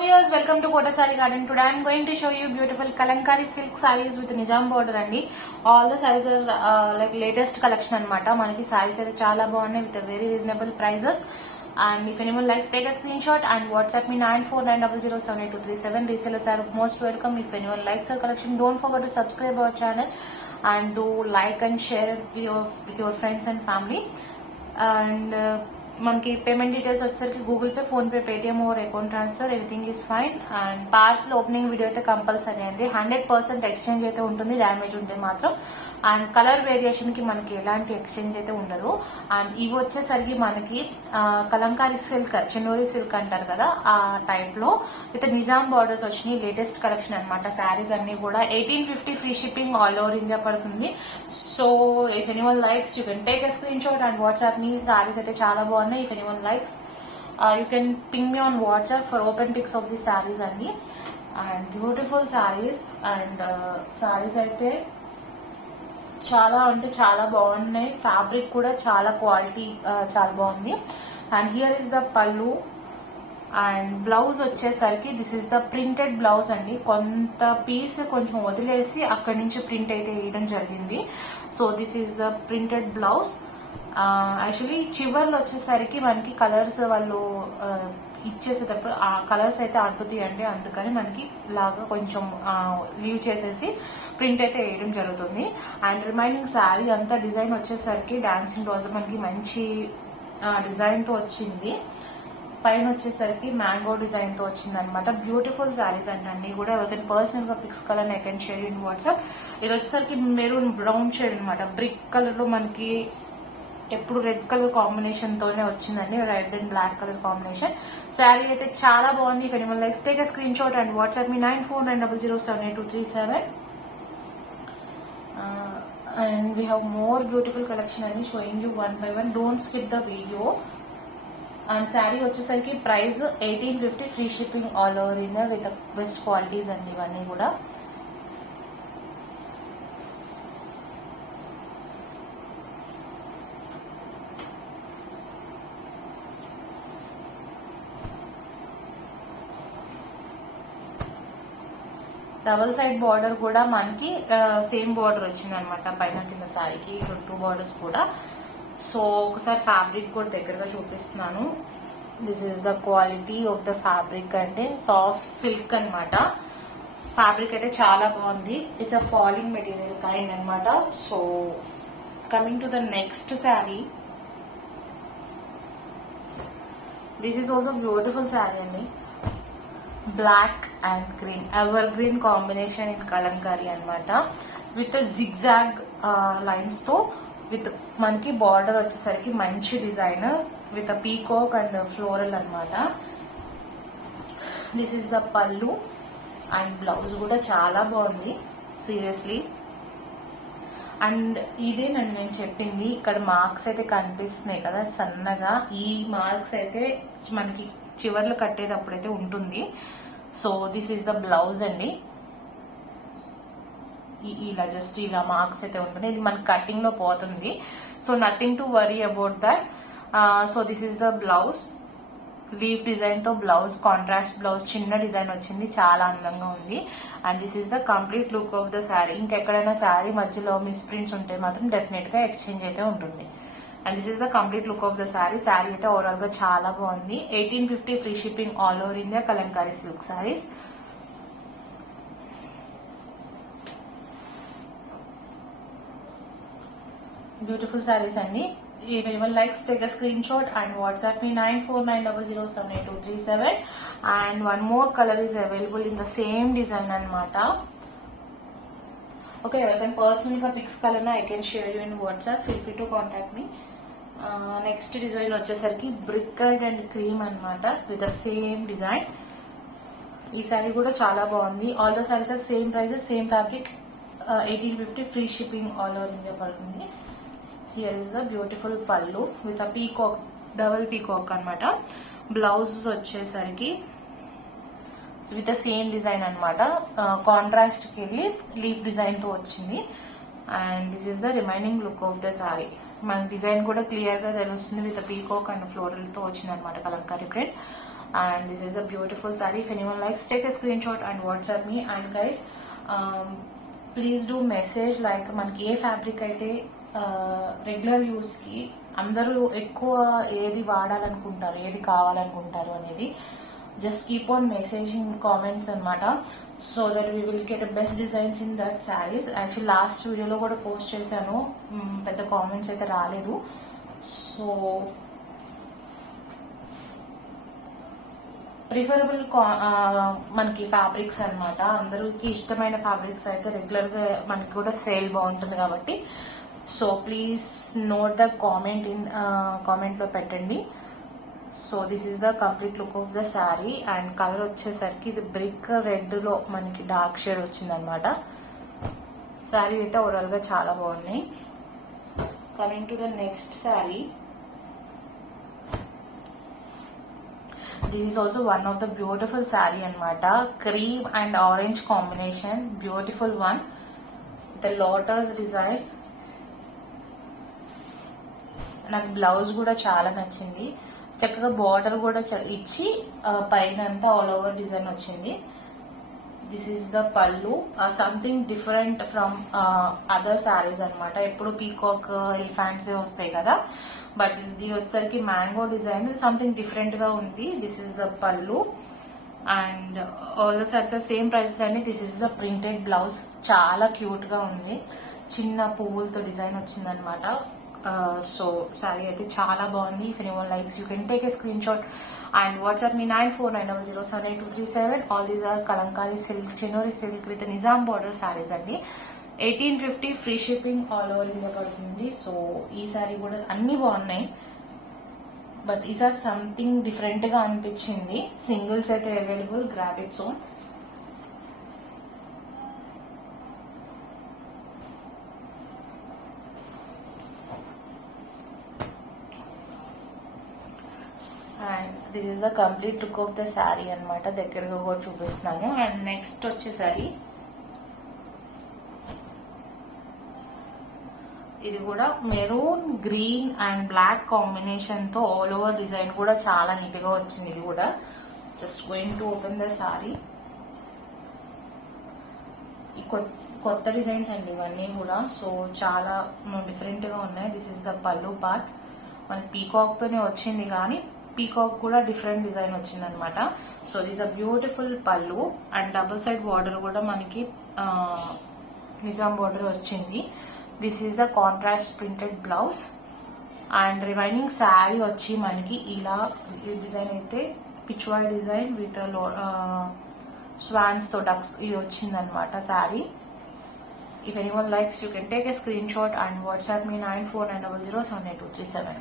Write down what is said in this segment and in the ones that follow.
viewers, welcome to Kota Saree Garden. Today I am going to show you beautiful Kalankari silk sarees with Nizam border andi. All the sarees are like latest collection anamata. Manaki sarees are chaala baagunnai with a very reasonable prices. And if anyone likes, take a screenshot and WhatsApp me 9490078237. Resellers are most welcome. If anyone likes our collection, don't forget to subscribe our channel and do like and share with your friends and family. And మనకి payment details వచ్చేసరికి Google Pay, PhonePe, Paytm or account transfer everything is fine. And parcel opening video అయితే compulsory అండి. 100% ఎక్స్చేంజ్ అయితే ఉంటుంది, డ్యామేజ్ ఉంటే మాత్రం. And colour variation కి మనకి ఎలాంటి ఎక్స్చేంజ్ అయితే ఉండదు. అండ్ ఇవి వచ్చేసరికి మనకి కలంకారీ సిల్క్, చెన్నూరి సిల్క్ అంటారు కదా, ఆ టైప్ లో విత్ నిజాం బార్డర్స్ వచ్చినాయి. లేటెస్ట్ కలెక్షన్ అనమాట. శారీస్ అన్ని కూడా 1850 free shipping all over India పడుతుంది. So if anyone likes you can take a screenshot and WhatsApp me. Saris అయితే చాలా బాగున్నాయి. If anyone likes, you can ping me on WhatsApp for open pics of the sarees and beautiful sarees. And sarees అయితే చాలా అంటే చాలా బాగున్నాయి. ఫ్యాబ్రిక్ కూడా చాలా క్వాలిటీ చాలా బాగుంది. And here is the pallu. And blouse వచ్చేసరికి this is the printed blouse అండి. కొంత పీస్ కొంచెం వదిలేసి అక్కడి నుంచి ప్రింట్ అయితే వేయడం జరిగింది. So this is the printed blouse. Actually చివర్లో వచ్చేసరికి మనకి కలర్స్ వాళ్ళు ఇచ్చేసేటప్పుడు ఆ కలర్స్ అయితే అంటుతాయండి. అందుకని మనకి ఇలాగా కొంచెం లీవ్ చేసేసి ప్రింట్ అయితే వేయడం జరుగుతుంది. అండ్ రిమైనింగ్ శారీ అంతా డిజైన్ వచ్చేసరికి డాన్సింగ్ రోజు మనకి మంచి డిజైన్తో వచ్చింది. పైన వచ్చేసరికి మ్యాంగో డిజైన్ తో వచ్చింది అనమాట. బ్యూటిఫుల్ శారీస్ అండి అన్ని కూడా. ఎవరికైనా పర్సనల్ గా pics colour I can share in WhatsApp. ఇది వచ్చేసరికి మెరూన్ బ్రౌన్ షేడ్ అనమాట. బ్రిక్ కలర్ లో మనకి ఎప్పుడు రెడ్ కలర్ కాంబినేషన్ తోనే వచ్చిందండి. Red and black colour combination. Sari అయితే చాలా బాగుంది. If anyone likes, take a screenshot and WhatsApp me 9490078237. And we have more beautiful collection and showing you one by one. Don't skip the video. And sari వచ్చేసరికి price 1850 free shipping all over India with best qualities అండి ఇవన్నీ కూడా. Double side border కూడా మనకి same border వచ్చింది అనమాట. పైన కింద శారీకి 2 బార్డర్స్ కూడా. సో ఒకసారి ఫ్యాబ్రిక్ కూడా దగ్గరగా చూపిస్తున్నాను. This is the quality of the fabric అంటే సాఫ్ట్ సిల్క్ అనమాట. ఫ్యాబ్రిక్ అయితే చాలా బాగుంది. It's a falling material kind అనమాట. So coming to the next sari. This is also beautiful sari అండి. Black and green, evergreen combination in Kalamkari అనమాట. With zigzag lines తో with మనకి బార్డర్ వచ్చేసరికి మంచి design with peacock and floral అనమాట. This is the pallu. And blouse కూడా చాలా బాగుంది సీరియస్లీ. అండ్ ఇదే నేను చెప్పింది. ఇక్కడ మార్క్స్ అయితే కనిపిస్తున్నాయి కదా సన్నగా. ఈ మార్క్స్ అయితే మనకి చివర్లు కట్టేటప్పుడైతే ఉంటుంది. So this is the blouse అండి. ఇలా జస్ట్ ఇలా మార్క్స్ అయితే ఉంటుంది. ఇది మనకి కటింగ్ లో పోతుంది. So nothing to worry about that. So this is the blouse. Leaf design తో బ్లౌజ్, కాంట్రాస్ట్ బ్లౌజ్, చిన్న డిజైన్ వచ్చింది. చాలా అందంగా ఉంది. And this is the complete look of the sari. ఇంకెక్కడైనా శారీ మధ్యలో మిస్ ప్రింట్స్ ఉంటే మాత్రం డెఫినెట్ గా ఎక్స్చేంజ్ అయితే ఉంటుంది. And this is the complete look of the sari. శారీ అయితే ఓవరాల్ గా చాలా బాగుంది. 1850 free shipping all over India Kalamkari సిల్క్ శారీస్. బ్యూటిఫుల్ శారీస్ అండి. If anyone likes, take a screenshot and WhatsApp me 9490078237. And one more color is available in the same design anamata. Okay, you can personally pics color na I can share you in WhatsApp. Feel free to contact me. Next design వచ్చేసరికి brick red and cream anamata with the same design. ఈ సారీ కూడా చాలా బాగుంది. All the saris are same prices, same fabric. 1850 free shipping all over India పడుతుంది. Here is the beautiful pallu with a peacock, double peacock అనమాట. Blouse వచ్చేసరికి with same design అనమాట. Contrast కి వెళ్ళి లీఫ్ డిజైన్ తో వచ్చింది. And this is the remaining look of the sari. మన design కూడా క్లియర్ గా తెలుస్తుంది. విత్ పీకాక్ అండ్ ఫ్లోరల్ తో వచ్చింది అనమాట Kalamkari print. and this is a beautiful saree. If anyone likes, take a screenshot and WhatsApp me. And guys, please do message like మనకి ఏ ఫ్యాబ్రిక్ అయితే రెగ్యులర్ యూస్కి అందరూ ఎక్కువ ఏది వాడాలనుకుంటారు, ఏది కావాలనుకుంటారు అనేది just keep on messaging comments అనమాట. So that we will get best designs in that saris. Actually last వీడియోలో కూడా పోస్ట్ చేశాను, పెద్ద కామెంట్స్ అయితే రాలేదు. సో ప్రిఫరబుల్ మనకి ఫ్యాబ్రిక్స్ అనమాట, అందరికి ఇష్టమైన ఫ్యాబ్రిక్స్ అయితే రెగ్యులర్గా మనకి కూడా సేల్ బాగుంటుంది కాబట్టి. సో ప్లీజ్ నోట్ ద కామెంట్లో పెట్టండి. So this is the complete look of the sari. And colour వచ్చేసరికి ఇది బ్రిక్ రెడ్లో మనకి డార్క్ షేడ్ వచ్చిందనమాట. శారీ అయితే ఓవరాల్గా చాలా బాగున్నాయి. Coming to the next sari. This is also one of the beautiful saree anamata. Cream and orange combination, beautiful one. The lotus design. నాకు బ్లౌజ్ కూడా చాలా నచ్చింది. చక్కగా బార్డర్ కూడా ఇచ్చి పైన అంతా ఆల్ ఓవర్ డిజైన్ వచ్చింది. దిస్ ఈస్ ద పల్లు. Something different from other saris అనమాట. ఎప్పుడు పీకాక్ ఎలిఫాంట్స్ వస్తాయి కదా, బట్ ఇది వచ్చేసరికి మ్యాంగో డిజైన్, సంథింగ్ డిఫరెంట్ గా ఉంది. This is the pallu and all the saris same prices అండి. This is the printed blouse, చాలా క్యూట్ గా ఉంది, చిన్న పువ్వులతో డిజైన్ వచ్చింది అనమాట. సో శారీ అయితే చాలా బాగుంది. If anyone likes, you can take a screen shot and WhatsApp me 9490078237. All these are Kalankari silk, Chinori silk with Nizam border sarees andi. 1850 free shipping all over India padutundi. So ee saree kuda anni baagunnai, but ఈసారి something different గా అనిపించింది. Singles అయితే available, grab it soon. And this is the complete look of the sari అనమాట. దగ్గరగా కూడా చూపిస్తున్నాను. And next వచ్చేసరి ఇది కూడా maroon green and black combination తో ఆల్ ఓవర్ డిజైన్ కూడా చాలా నీట్ గా వచ్చింది. ఇది కూడా just going to open the sari. ఈ కొత్త డిజైన్స్ అండి ఇవన్నీ కూడా. సో చాలా డిఫరెంట్ గా ఉన్నాయి. దిస్ ఇస్ ద పల్లు పార్ట్. మన పీకాక్ తోనే వచ్చింది, కానీ పీకాక్ కూడా డిఫరెంట్ డిజైన్ వచ్చింది అనమాట. సో దిస్ అ బ్యూటిఫుల్ పల్లు అండ్ డబుల్ సైడ్ బార్డర్ కూడా మనకి నిజాం బార్డర్ వచ్చింది. This is the contrast printed blouse and remaining sari వచ్చి మనకి ఇలా డిజైన్ అయితే పిచ్వాయ్ డిజైన్ విత్ స్వాన్స్ తో డక్స్ ఇది వచ్చిందనమాట sari. If anyone likes, you can take a screenshot and WhatsApp me 9490078237.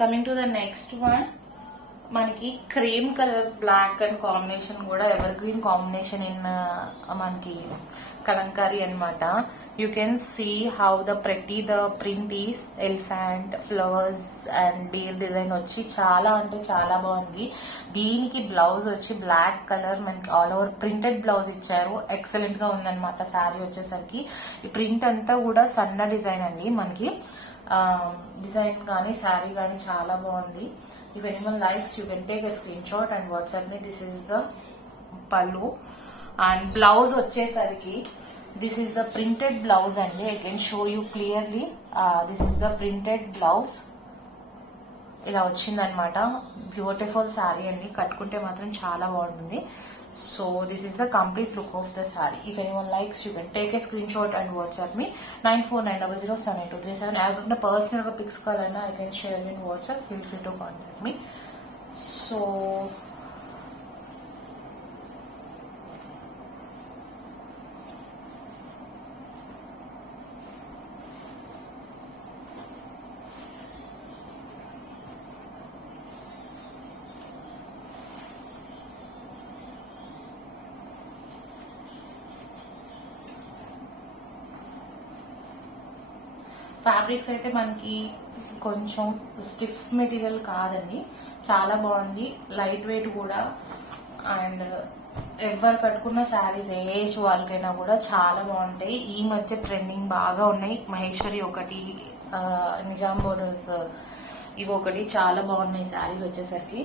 Coming to the next one. మనకి cream colour black and combination కూడా evergreen combination in మనకి కలంకారీ అనమాట. You can see how the print is elephant flowers and deer design వచ్చి చాలా అంటే చాలా బాగుంది. దీనికి బ్లౌజ్ వచ్చి బ్లాక్ కలర్ మనకి ఆల్ ఓవర్ ప్రింటెడ్ బ్లౌజ్ ఇచ్చారు. ఎక్సలెంట్ గా ఉందన్నమాట శారీ వచ్చేసరికి. ఈ ప్రింట్ అంతా కూడా సన్న డిజైన్ అండి. మనకి డిజైన్ కానీ శారీ కానీ చాలా బాగుంది. If anyone likes, you can take a screenshot and WhatsApp me. This is the pallu and blouse వచ్చేసరికి this is the printed blouse అండి. I can show you clearly. This is the printed blouse. ఇలా వచ్చిందనమాట. Beautiful sari అండి, కట్టుకుంటే మాత్రం చాలా బాగుంటుంది. So this is the complete look of the sari. If anyone likes, you can take a screenshot and WhatsApp me 9490078237. ఎవరికైనా పర్సనల్గా పిక్స్ కావాలన్నా I can share in WhatsApp. Feel free to contact me. So fabrics అయితే మనకి కొంచెం stiff material కాదండి, చాలా బాగుంది, light weight కూడా. అండ్ ఎవరు కట్టుకున్న శారీస్ ఏ ఏజ్ వాళ్ళకైనా కూడా చాలా బాగుంటాయి. ఈ మధ్య ట్రెండింగ్ బాగా ఉన్నాయి. మహేశ్వరి ఒకటి, నిజాం బోర్డర్స్ ఇవి ఒకటి, చాలా బాగున్నాయి శారీస్ వచ్చేసరికి.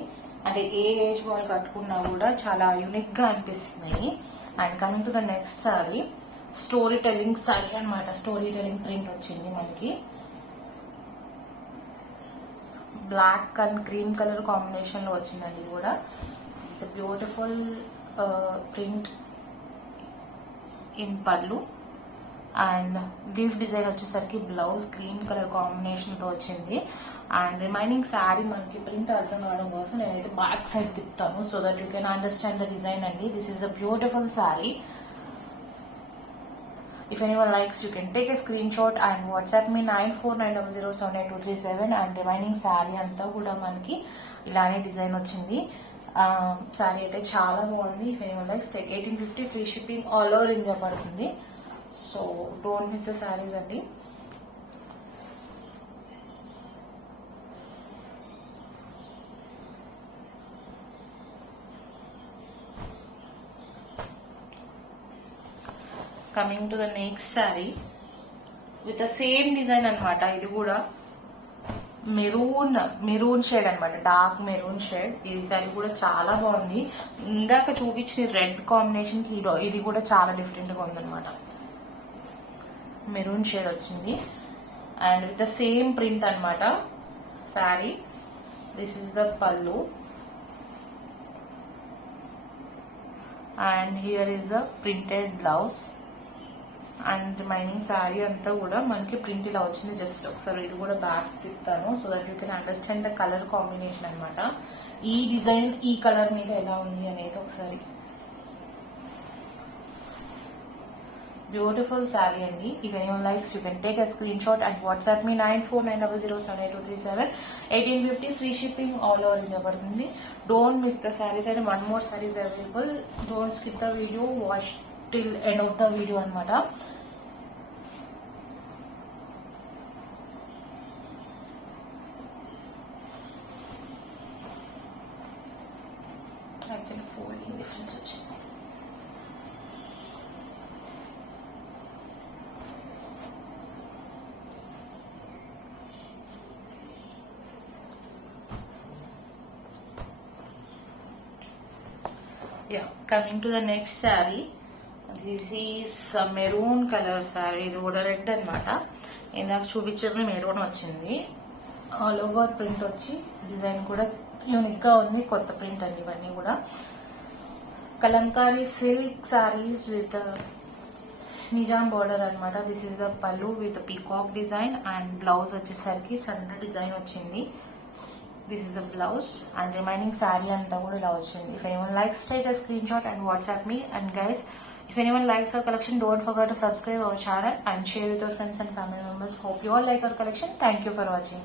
అంటే ఏ ఏజ్ వాళ్ళు కట్టుకున్నా కూడా చాలా యూనిక్ గా అనిపిస్తున్నాయి. And coming to the next sari, story telling sari అనమాట. స్టోరీ టెల్లింగ్ ప్రింట్ వచ్చింది మనకి. Black and cream colour combination లో వచ్చిందండి. ఇది కూడా it's beautiful print in pallu. And leaf design వచ్చేసరికి బ్లౌజ్ క్రీమ్ కలర్ కాంబినేషన్ తో వచ్చింది. అండ్ రిమైనింగ్ శారీ మనకి ప్రింట్ అర్థం కావడం కోసం నేనైతే బ్యాక్ సైడ్ తిప్పుతాను, so that you can understand the design అండి. This is the beautiful sari. If anyone likes, you can take a screenshot and WhatsApp me 9490078237. And remaining sari అంతా కూడా మనకి ఇలానే డిజైన్ వచ్చింది. శారీ అయితే చాలా బాగుంది. If anyone likes, take 1850 free shipping all over India పడుతుంది. So don't miss the saris అండి. Coming to the next sari with the same design అనమాట. ఇది కూడా మెరూన్ షేడ్ అనమాట, డార్క్ మెరూన్ షేడ్. ఈ శారీ కూడా చాలా బాగుంది. ఇందాక చూపించిన రెడ్ కాంబినేషన్ హీరో ఇది కూడా చాలా డిఫరెంట్ గా ఉందన్నమాట. మెరూన్ షేడ్ వచ్చింది and with the same print అనమాట sari. This is the pallu and here is the printed blouse. And remaining sari అంతా కూడా మనకి ప్రింట్ ఇలా వచ్చింది. జస్ట్ ఒకసారి ఇది కూడా బ్యాక్ తిప్పుతాను, so that you can understand the colour combination అనమాట. ఈ డిజైన్ ఈ కలర్ మీద ఎలా ఉంది అనేది ఒకసారి. బ్యూటిఫుల్ శారీ అండి. If anyone likes, you can take a screenshot and WhatsApp me 9490078237. 1850 free shipping all over India పడుతుంది. Don't miss the saris. And one more saris available. Don't skip the video, watch till end of the video అనమాట. Actually folding difference వచ్చింది. Yeah, coming to the next saree, this is a maroon color saree. ఇది కూడా రెడ్ అనమాట. ఇందాక చూపించేది మెరూన్ వచ్చింది. All over print వచ్చి డిజైన్ కూడా యూనిక్ గా ఉంది. కొత్త ప్రింట్ అండి ఇవన్నీ కూడా. కలంకారీ సిల్క్ సారీస్ విత్ నిజాం బోర్డర్ అనమాట. దిస్ ఇస్ ద పల్లు with peacock design and blouse వచ్చేసరికి సన్న డిజైన్ వచ్చింది. This is the blouse and remaining saree anta kuda ila vachindi. If anyone likes, take a screenshot and WhatsApp me. And guys, if anyone likes our collection, don't forget to subscribe our channel and share with your friends and family members. Hope you all like our collection. Thank you for watching.